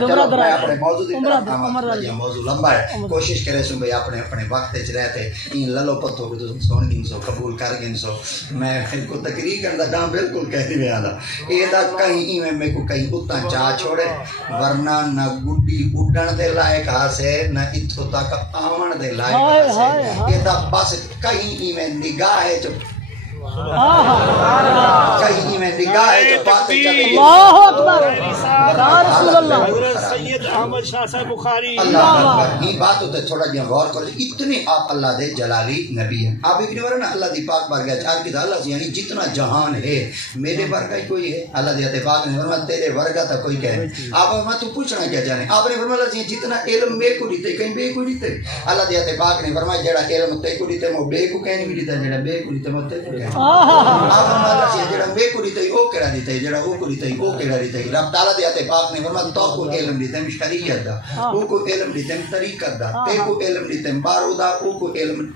میں اپنے موضوع دی طرف موضوع لمبا ہے کوشش کرے سو بھئی اپنے اپنے وقت وچ رہتے این للو پتو کہ تم سن گن سو قبول کر گن سو میں کو تقریر کردا داں بالکل کہہ نہیں آندا اے دا کہیں ایویں میں کو کہیں اتنا چا چھوڑے ورنہ نہ گڈی اڈن دے لائق ہاسے نہ اتھوں تک آون دے لائق ہاسے اے دا بس کہیں ایویں نگاہ ہے جو کہیں میں نگاہ ہے جو باتیں چلیں اللہ اکبر یا رسول اللہ سید احمد شاہ صاحب بخاری اللہ اکبر یہ بات ہوتے تھوڑا جہاں غور کرو اتنے آپ اللہ دے جلالی نبی ہیں آپ ایک نہیں ورنہ اللہ دی پاک بارگاہ چار کی اللہ سے یعنی جتنا جہان ہے میرے ورگا کوئی ہے اللہ دی پاک نے فرمایا تیرے ورگا تھا کوئی کہے آپ میں تو پوچھنا کیا جانے آپ نے فرمایا اللہ سے جتنا علم میں کو دیتے کہیں بے کو دیتے اللہ دی پاک نے فرمایا جڑا علم تے کو دیتے وہ بے کو کہیں نہیں دیتا جڑا بے کو دیتے وہ تے کو کہیں آپ اللہ سے جڑا بے کو دیتے او کیڑا دیتے جڑا او کو دیتے او کیڑا دیتے رب تعالی دی پاک نے فرمایا تو کو علم دیتے شریعت دا او کو علم دیتے طریقت دا تے کو علم دیتے بارو دا او کو علم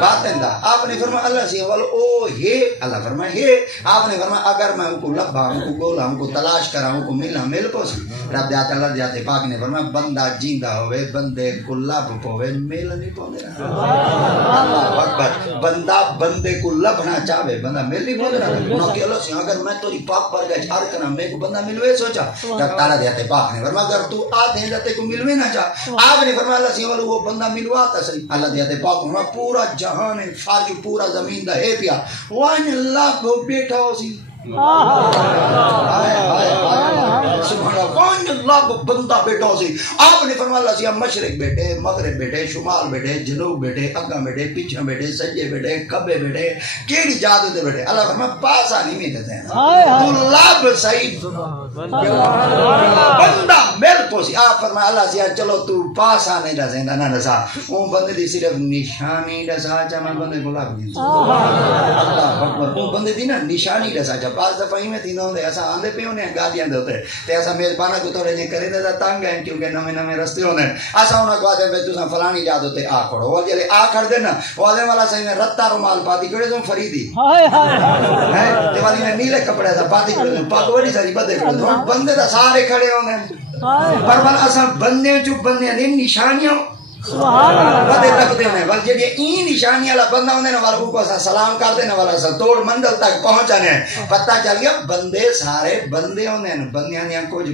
باتیں دا آپ نے فرمایا اللہ سے اول او ہے اللہ فرمایا ہے آپ نے فرمایا اگر میں ان کو لبھا ان کو گولا ان کو تلاش کرا ان کو ملا مل پوسی رب دیات اللہ دیات پاک نے فرمایا بندہ جیندہ ہوئے بندے کو لب پوے مل نہیں پوندے اللہ اکبر بندہ بندے کو لبھنا چاہے بندہ مل نہیں پوندے انہوں کہ اللہ سے اگر میں توری پاک پر گئے چھار کرنا میں کو بندہ ملوے سوچا رب تعالیٰ دیات پاک نے فرمایا اگر تو آدھے جاتے کو ملوے نہ چاہ آپ نے فرمایا اللہ سے اول وہ بندہ ملوا اللہ دیتے پاک ہونا پورا جہان ہے فارج پورا زمین دا ہے پیا وان اللہ کو بیٹھا ہو سی سبحان اللہ وان اللہ کو بندہ بیٹھا ہو سی آپ نے فرمایا اللہ سے مشرق بیٹھے مغرب بیٹھے شمال بیٹھے جنوب بیٹھے اگاں بیٹھے پیچھے بیٹھے سجے بیٹھے کبے بیٹھے کیڑی جادو دے بیٹھے اللہ فرمایا پاسا نہیں میں دیتے ہیں تو لب صحیح بندہ مل پوسی آپ فرمایا اللہ سے چلو تو پاسا نہیں رسیندہ نہ رسا وہ بندے دی صرف نشانی رسا چاہ میں بندے کو لب دی اللہ اکبر وہ بندے دی نا نشانی رسا چاہ پاس دفعہ ہی میں تینوں ہوندے ایسا آندے پہ انہیں گاڑیاں دے ہوتے تے ایسا میزبانہ کو تھوڑے جن کرے دے تنگ ہیں کیونکہ نمے نمے رستے ہونے ایسا انہوں کو آدھے میں تُساں فلانی جاد ہوتے آ کھڑو وہ جلے آ کھڑ دے نا وہ آدھے والا صحیح میں رتہ رومال پاتی کڑے تم فریدی تے والی نے نیلے کپڑے تھا پاتی کڑے تم پاک وڑی ساری بدے کڑے تم بندے دا سارے کھڑے ہونے پر والا اصلا بندے چو بندے نے نشانیاں بدے تکتے ہونے والا جب یہ این نشانی والا بندہ ہونے والا کو اسا سلام کر دینے والا اسا توڑ منزل تک پہنچانے پتہ چل گیا بندے سارے بندے ہونے بندیاں دیاں کچھ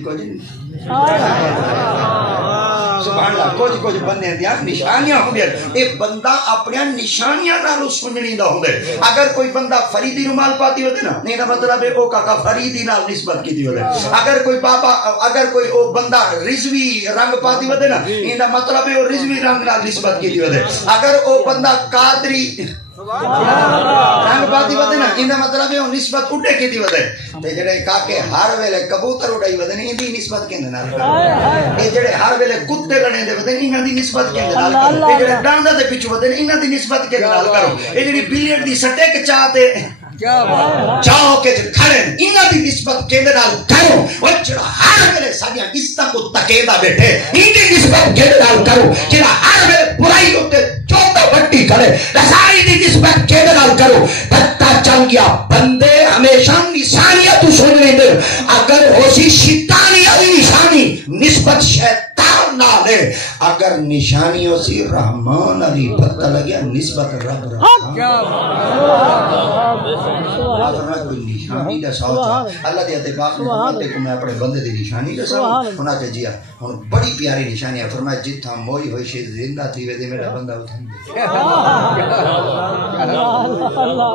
سبحان اللہ کچھ بندے دیاں نشانیاں ہوں دے ایک بندہ اپنی نشانیاں نالو سننی دا ہوں دے اگر کوئی بندہ فریدی رومال پاتی ہوتے نا نہیں نا مطلب ہے او کا فریدی نال نسبت کی دی ہوتے اگر کوئی بابا اگر کوئی او بندہ رضوی رنگ پاتی ہوتے نا نہیں نا مطلب ہے او رضوی رنگ نال نسبت کی دی ہوتے اگر او بندہ قادری رنگ پاتی ہوتے نا انہا مطلب ہے وہ نسبت اٹھے کی دی ہوتے تے جڑے کاکے ہر ویلے کبوتر اٹھائی ہوتے ہیں اندھی نسبت کے اندھے نال تے جڑے ہر ویلے کتے لڑیں دے ہوتے ہیں انہا دی نسبت کے اندھے نال کرو تے جڑے ڈانڈا دے پیچھو ہوتے ہیں انہا دی نسبت کے نال کرو تے جڑی بلیٹ دی سٹے کے چاہتے چاہو کے کھڑے انہا دی نسبت کے اندھے نال کرو وہ جڑا ہر ویلے ساڑیاں کستا کو تکیدہ بیٹھے انہی نسبت کے اندھے نال کرو جڑا ہر ویلے برائی ہوتے چوتا بٹی کرے رسائی دی نسبت کے نال کرو پتہ چل گیا بندے ہمیشہ نشانیت سن رہے دے اگر ہو سی شیطانی علی نشانی نسبت شیطان نہ لے اگر نشانی ہو سی رحمان علی پتہ لگیا نسبت رب رحمان کوئی نشانی دا سوچا اللہ دی اتباق نے کو میں اپنے بندے دی نشانی دا سوچا انہاں کہ جیا ہن بڑی پیاری نشانی ہے فرمایا جتھا موئی ہوئی شے زندہ تھی وے دے میرا بندہ اٹھن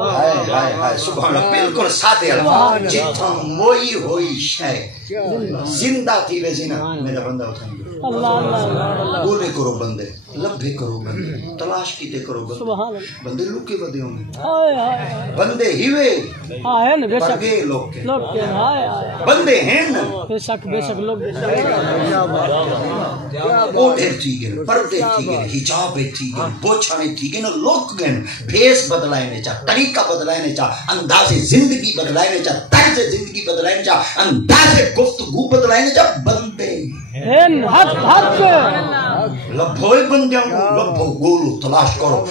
ہائے ہائے سبحان اللہ بالکل سادے الفاظ جتھا موئی ہوئی شے زندہ تھی وے زنا میرا بندہ اٹھن گولے کرو بندے لبھے کرو بندے تلاش کیتے کرو بندے بندے لکے بدے ہوں گے بندے ہیوے پرگے لوگ کے بندے ہیں بے شک لوگ اوٹھے تھی گئے پردے تھی گئے حجاب تھی گئے پوچھانے تھی گئے لوگ گئے بھیس بدلائنے چاہ طریقہ بدلائنے چاہ انداز زندگی بدلائنے چاہ طرز زندگی بدلائنے چاہ انداز گفتگو بدلائنے چاہ بندے لبھوئے بندیاں کو لبھو گولو تلاش کرو